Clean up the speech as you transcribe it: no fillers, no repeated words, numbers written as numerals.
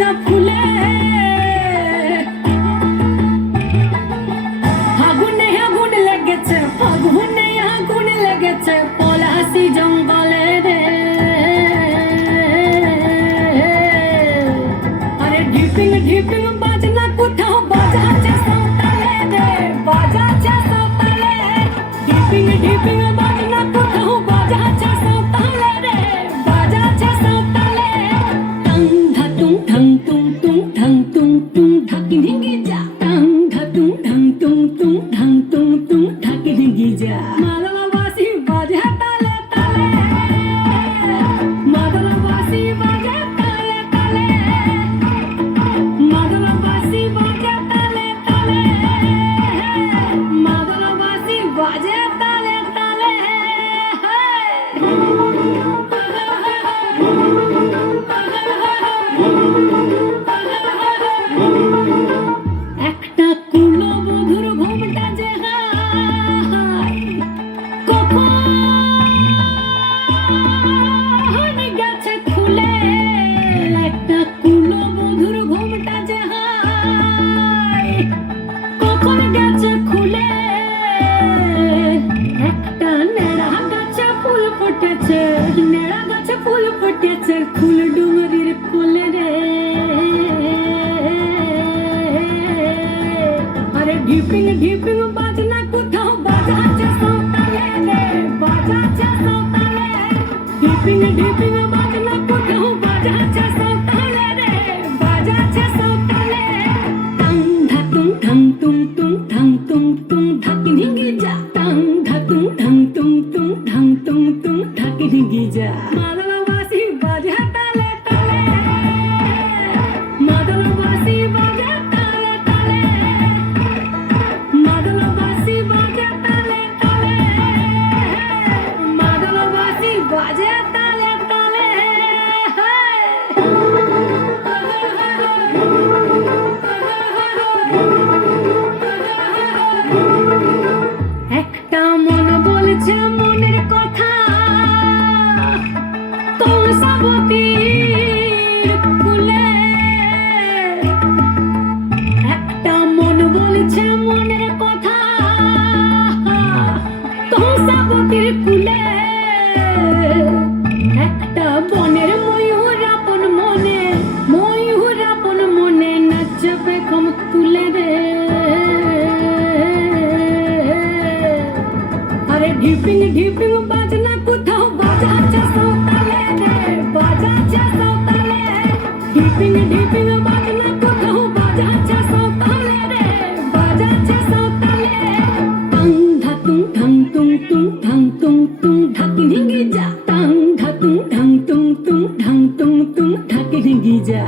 গাঁজা ফুলে আগুনে আগুন লেগেছে, ফাগুনে আগুন লেগেছে পলাশি জঙ্গলে রে। আরে ঢিপিং ঢিপিং বাজনা কোথাও বাজাচ্ছে সাঁওতালে রে, বাজাচ্ছে সাঁওতালে। ঢিপিং ঢিপিং বাজনা কোথাও বাজাচ্ছে সাঁওতালে রে, বাজাচ্ছে সাঁওতালে। টাং ধাতুং ঠাং তুং তুং ঠাং তুং তুং ঢাকি ঢিঙ্গি যা, টাং ধাতুং ঠাং তুং তুং ঠাং তুং তুং ঢাকি ঢিঙ্গি যা। মাদলাবাসী বাজে তালে তালে, মাদলাবাসী বাজে তালে তালে, মাদলাবাসী বাজে তালে তালে, মাদলাবাসী বাজে তালে তালে। একটা কুলবধূর ঘুমটা যে হায় কখন গেছে খুলে, একটা কুলবধূর ঘুমটা যে হায় কখন গেছে খুলে। একটা নেড়া গাছে ফুল ফুটেছে, নেড়া গাছে ফুল ফুটেছে ফুল ডুমরির কোলে রে। আরে ঢিপিং ঢিপিং বাজনা কোথাও বাজাচ্ছে সাঁওতালে রে, বাজাচ্ছে সাঁওতালে। ঢিপিং ঢিপিং বাজনা কোথাও বাজাচ্ছে সাঁওতালে রে, বাজাচ্ছে সাঁওতালে। টাং ধাতুং ঠাং তুং তুং ঠাং তুং তুং ঢাকি ঢিঙ্গি যা, টাং ধাতুং ঠাং তুং তুং ঠাং তুং তুং ঢাকি ঢিঙ্গি যা। মাদলাবাসী বাজে তালে তালে, মাদলাবাসী বাজে তালে তালে, মাদলাবাসী বাজে তালে তালে, মাদলাবাসী বাজে তালে তালে। একটা মন বলছে মনের কথা কংসাবতীর কুলে, একটা মন বলছে মনের কথা কংসাবতীর কুলে। একটা বনের ময়ূর আপন মনে, ময়ূর আপন মনে নাচবে কম তুলে রে। আরে ঢিপিং ঢিপিং বাজনা কোথাও বাজাচ্ছে সাঁওতালে রে, বাজাচ্ছে সাঁওতালে। ঢিপিং ঢিপিং বাজনা কোথাও বাজাচ্ছে সাঁওতালে রে, বাজাচ্ছে সাঁওতালে। টাং ধাতুং ঠাং তুং তুং ঠাং তুং তুং ঢাকি ঢিঙ্গি যা, টাং ধাতুং ঠাং তুং তুং ঠাং তুং তুং ঢাকি ঢিঙ্গি যা।